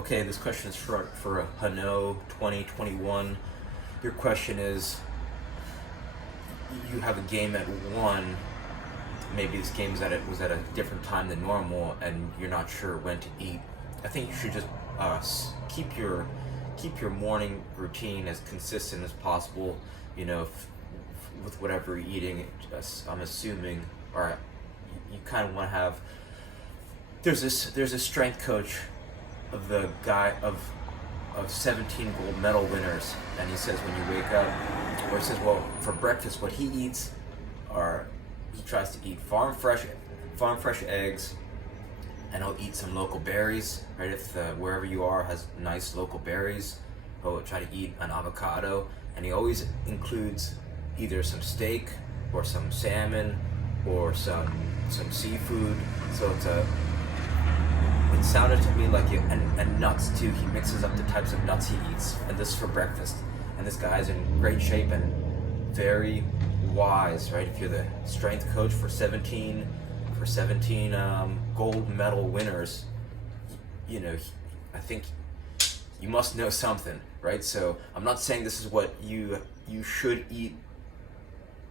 Okay, this question is for Hano 2021. Your question is, you have a game at 1, maybe this was at a different time than normal, and you're not sure when to eat. I think you should just keep your morning routine as consistent as possible. With whatever you're eating. I'm assuming, or you kind of want to have. There's a strength coach of the guy of 17 gold medal winners, and he says when you wake up, or he says, well, for breakfast, what he eats are, he tries to eat farm fresh eggs, and he'll eat some local berries, right? If wherever you are has nice local berries, he'll try to eat an avocado, and he always includes either some steak or some salmon or some seafood. So it sounded to me like and nuts too. He mixes up the types of nuts he eats, and this is for breakfast. And this guy's in great shape and very wise, right? If you're the strength coach for 17 gold medal winners, I think you must know something, right? So I'm not saying this is what you should eat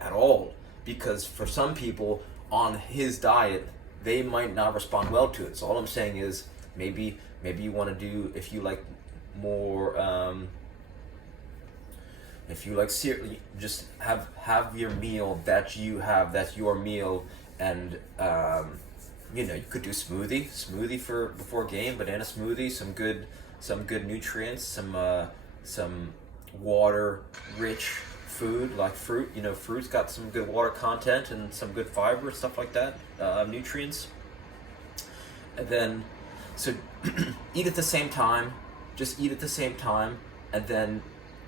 at all, because for some people on his diet, they might not respond well to it. So all I'm saying is maybe you want to do, if you like more, if you like cereal, just have your meal that's your meal, and you could do smoothie for before game, banana smoothie, some good nutrients, some water rich food like fruit. Fruit's got some good water content and some good fiber, stuff like that, nutrients. And then, so eat at the same time, and then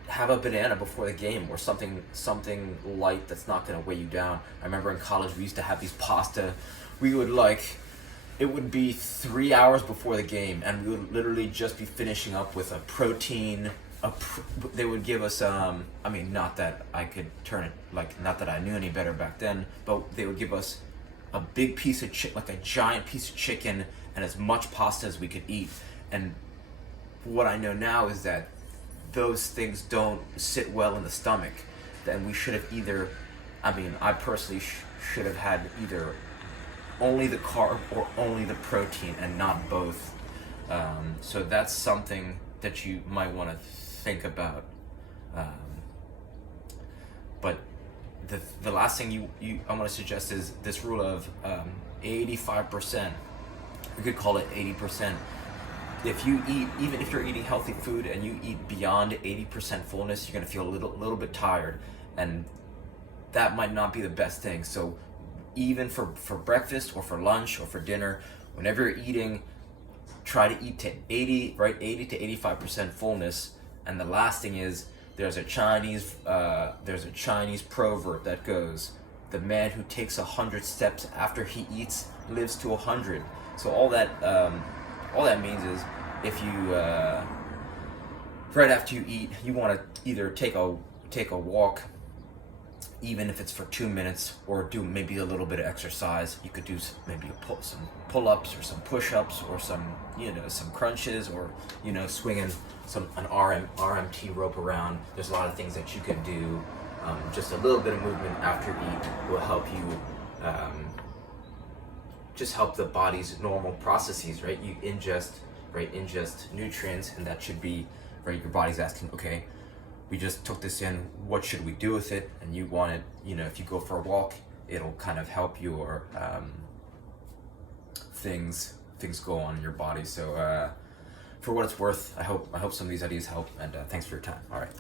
have a banana before the game, or something light that's not going to weigh you down. I remember in college we used to have these pasta. It would be 3 hours before the game, and we would literally just be finishing up with a protein. They would give us, not that I could turn it, not that I knew any better back then, but they would give us a big piece of a giant piece of chicken, and as much pasta as we could eat. And what I know now is that those things don't sit well in the stomach. Then we should have I personally should have had either only the carb or only the protein, and not both. So that's something that you might want to think about. But the last thing I want to suggest is this rule of 85%. We could call it 80%. If you eat, even if you're eating healthy food and you eat beyond 80% fullness, you're going to feel a little bit tired, and that might not be the best thing. So even for breakfast or for lunch or for dinner, whenever you're eating, try to eat to 80 to 85% fullness. And the last thing is, there's a Chinese proverb that goes, "The man who takes 100 steps after he eats lives to 100." So all that means is, if you right after you eat, you want to either take a walk, even if it's for 2 minutes, or do maybe a little bit of exercise. You could do maybe some pull-ups or some push-ups, or some crunches, or swinging an RMT rope around. There's a lot of things that you can do. Just a little bit of movement after you eat will help you. Just help the body's normal processes, right? You ingest nutrients, and that should be, right? Your body's asking, okay, we just took this in, what should we do with it? And you want it, if you go for a walk, it'll kind of help your things go on in your body. So for what it's worth, I hope some of these ideas help, and thanks for your time. All right.